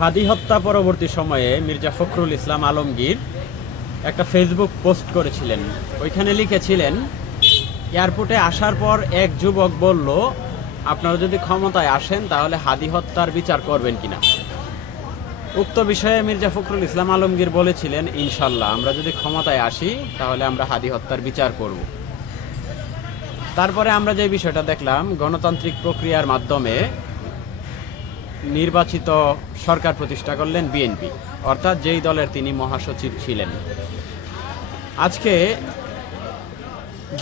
হাদি হত্যা পরবর্তী সময়ে মির্জা ফখরুল ইসলাম আলমগীর একটা ফেসবুক পোস্ট করেছিলেন। ওইখানে লিখেছিলেন, এয়ারপোর্টে আসার পর এক যুবক বলল, আপনারা যদি ক্ষমতায় আসেন তাহলে হাদি হত্যার বিচার করবেন কিনা। উক্ত বিষয়ে মির্জা ফখরুল ইসলাম আলমগীর বলেছিলেন, ইনশাল্লাহ আমরা যদি ক্ষমতায় আসি তাহলে আমরা হাদি হত্যার বিচার করব। তারপরে আমরা যে বিষয়টা দেখলাম, গণতান্ত্রিক প্রক্রিয়ার মাধ্যমে নির্বাচিত সরকার প্রতিষ্ঠা করলেন বিএনপি, অর্থাৎ যেই দলের তিনি মহাসচিব ছিলেন। আজকে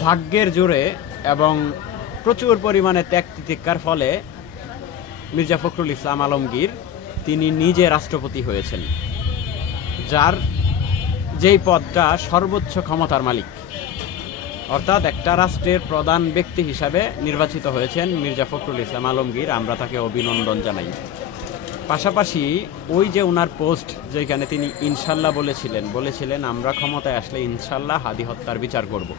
ভাগ্যের জোরে এবং প্রচুর পরিমাণে ত্যাগ তিতিক্ষার ফলে মির্জা ফখরুল ইসলাম আলমগীর তিনি নিজে রাষ্ট্রপতি হয়েছেন, যার যেই পদটা সর্বোচ্চ ক্ষমতার মালিক, অর্থাৎ একটা রাষ্ট্রের প্রধান ব্যক্তি হিসাবে নির্বাচিত হয়েছেন মির্জা ফখরুল ইসলাম আলমগীর। আমরা তাকে অভিনন্দন জানাই। পাশাপাশি ওই যে ওনার পোস্ট, যেখানে তিনি ইনশাল্লাহ বলেছিলেন আমরা ক্ষমতায় আসলে ইনশাল্লাহ হাদি হত্যার বিচার করব।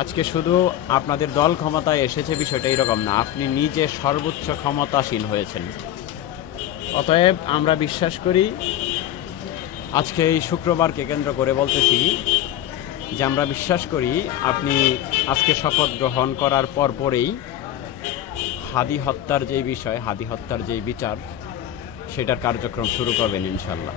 আজকে শুধু আপনাদের দল ক্ষমতায় এসেছে বিষয়টা এরকম না, আপনি নিজে সর্বোচ্চ ক্ষমতাসীন হয়েছেন। অতএব আমরা বিশ্বাস করি, আজকে এই শুক্রবারকে কেন্দ্র করে বলতেছি যে আমরা বিশ্বাস করি আপনি আজকে শপথ গ্রহণ করার পরেই হাদি হত্যার যেই বিষয়, হাদি হত্যার যেই বিচার, সেটার কার্যক্রম শুরু করবেন ইনশাল্লাহ।